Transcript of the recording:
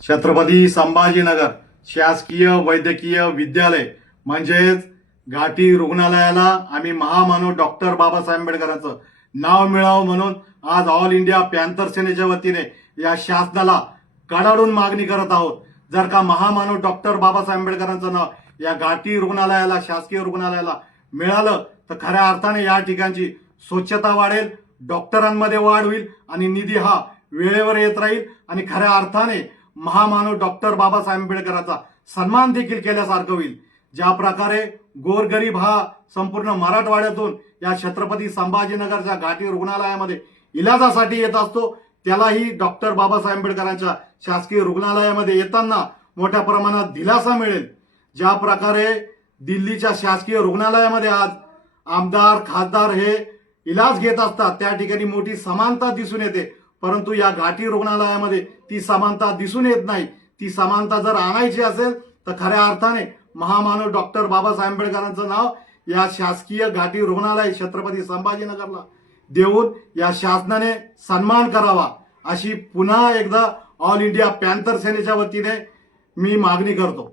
छत्रपती संभाजीनगर शासकीय वैद्यकीय विद्यालय म्हणजेच घाटी रुग्णालयाला आम्ही महामानव डॉक्टर बाबासाहेब आंबेडकरांचं नाव मिळावं म्हणून आज ऑल इंडिया पॅन्थर सेनेच्या वतीने या शासनाला कडाडून मागणी करत आहोत। जर का महामानव डॉक्टर बाबासाहेब आंबेडकरांचं नाव या घाटी रुग्णालयाला शासकीय रुग्णालयाला मिळालं तर खऱ्या अर्थाने या ठिकाणची स्वच्छता वाढेल, डॉक्टरांमध्ये वाढ होईल आणि निधी हा वेळेवर येत राहील आणि खऱ्या अर्थाने महामानव डॉक्टर बाबासाहेब आंबेडकरांचा सन्मान देखील केल्यासारखं होईल। ज्या प्रकारे गोरगरीब हा संपूर्ण मराठवाड्यातून या छत्रपती संभाजीनगरच्या घाटी रुग्णालयामध्ये इलाजासाठी येत असतो, त्यालाही डॉक्टर बाबासाहेब आंबेडकरांच्या शासकीय रुग्णालयामध्ये येताना मोठ्या प्रमाणात दिलासा मिळेल। ज्या प्रकारे दिल्लीच्या शासकीय रुग्णालयामध्ये आज आमदार खासदार हे इलाज घेत असतात त्या ठिकाणी मोठी समानता दिसून येते, परंतु या घाटी रुग्णालयामध्ये ती समानता दिसून येत नाही। ती समानता जर आणायची असेल तर खऱ्या अर्थाने महामानव डॉक्टर बाबासाहेब आंबेडकरांचं नाव या शासकीय घाटी रुग्णालय छत्रपती संभाजीनगरला देऊन या शासनाने सन्मान करावा अशी पुन्हा एकदा ऑल इंडिया पॅन्थर सेनेच्या वतीने मी मागणी करतो।